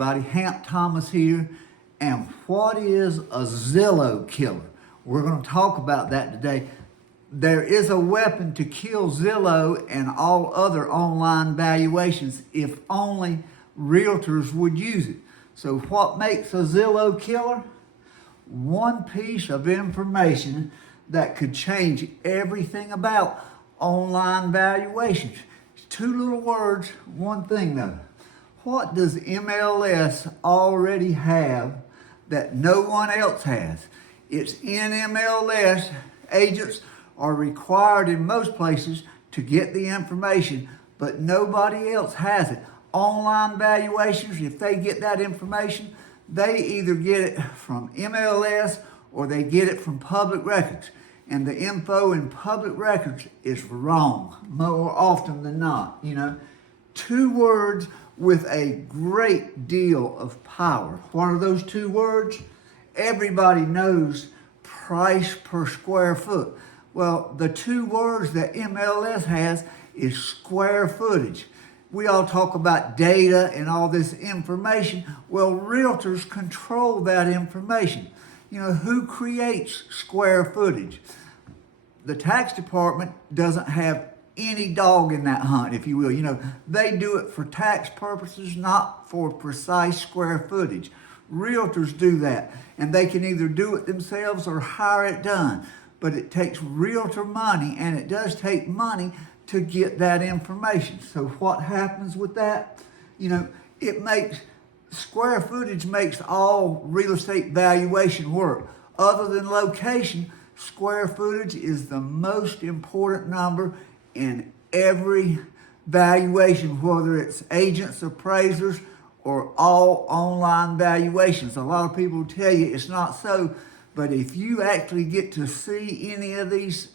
Hamp Thomas here, and what is a Zillow killer? We're going to talk about that today. There is a weapon to kill Zillow and all other online valuations if only realtors would use it. So what makes a Zillow killer? One piece of information that could change everything about online valuations. Two little words, one thing though. What does MLS already have that no one else has? It's in MLS. Agents are required in most places to get the information, but nobody else has it. Online valuations, if they get that information, they either get it from MLS or they get it from public records. And the info in public records is wrong more often than not. Two words with a great deal of power. What are those two words? Everybody knows price per square foot. Well, the two words that MLS has is square footage. We all talk about data and all this information. Well, realtors control that information. Who creates square footage? The tax department doesn't have any dog in that hunt, if you will. They do it for tax purposes, not for precise square footage. Realtors do that, and they can either do it themselves or hire it done. But it takes realtor money, and it does take money to get that information. So what happens with that? Square footage makes all real estate valuation work. Other than location, square footage is the most important number in every valuation, whether it's agents, appraisers, or all online valuations. A lot of people tell you it's not so, but if you actually get to see any of these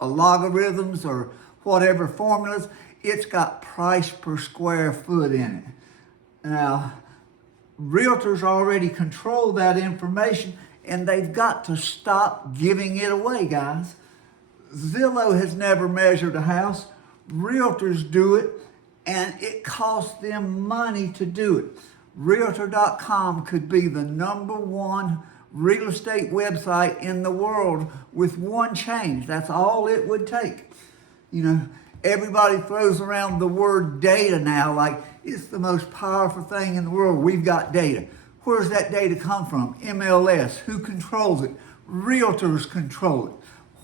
logarithms or whatever formulas, it's got price per square foot in it. Now, realtors already control that information, and they've got to stop giving it away, guys. Zillow has never measured a house. Realtors do it, and it costs them money to do it. Realtor.com could be the #1 real estate website in the world with one change. That's all it would take. Everybody throws around the word data now like it's the most powerful thing in the world. We've got data. Where's that data come from? MLS. Who controls it? Realtors control it.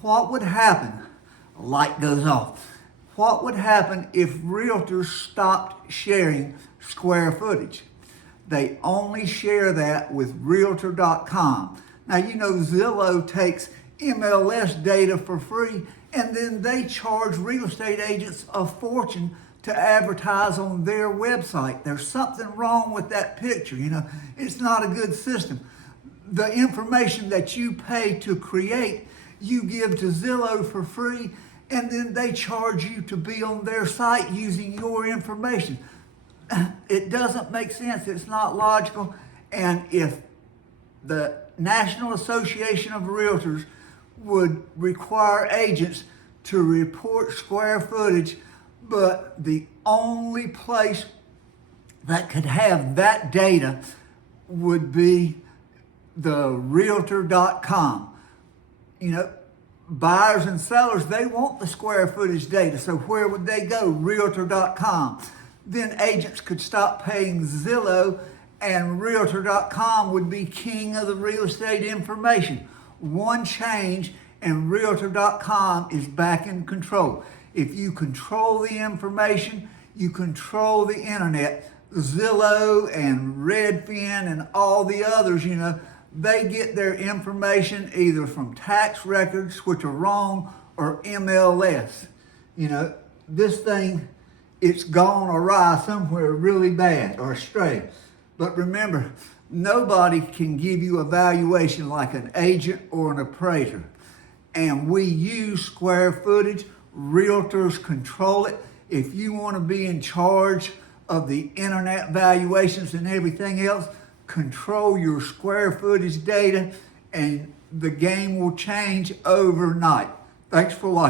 What would happen? A light goes off. What would happen if realtors stopped sharing square footage? They only share that with Realtor.com. Now, Zillow takes MLS data for free, and then they charge real estate agents a fortune to advertise on their website. There's something wrong with that picture. It's not a good system. The information that you pay to create, you give to Zillow for free, and then they charge you to be on their site using your information. It doesn't make sense. It's not logical. And if the National Association of Realtors would require agents to report square footage, but the only place that could have that data would be the Realtor.com. Buyers and sellers, they want the square footage data. So where would they go? Realtor.com. Then agents could stop paying Zillow, and Realtor.com would be king of the real estate information. One change, and Realtor.com is back in control. If you control the information, you control the internet. Zillow and Redfin and all the others, they get their information either from tax records, which are wrong, or MLS. This thing, it's gone awry somewhere really bad or astray. But remember, nobody can give you a valuation like an agent or an appraiser. And we use square footage. Realtors control it. If you want to be in charge of the internet valuations and everything else, control your square footage data, and the game will change overnight. Thanks for watching.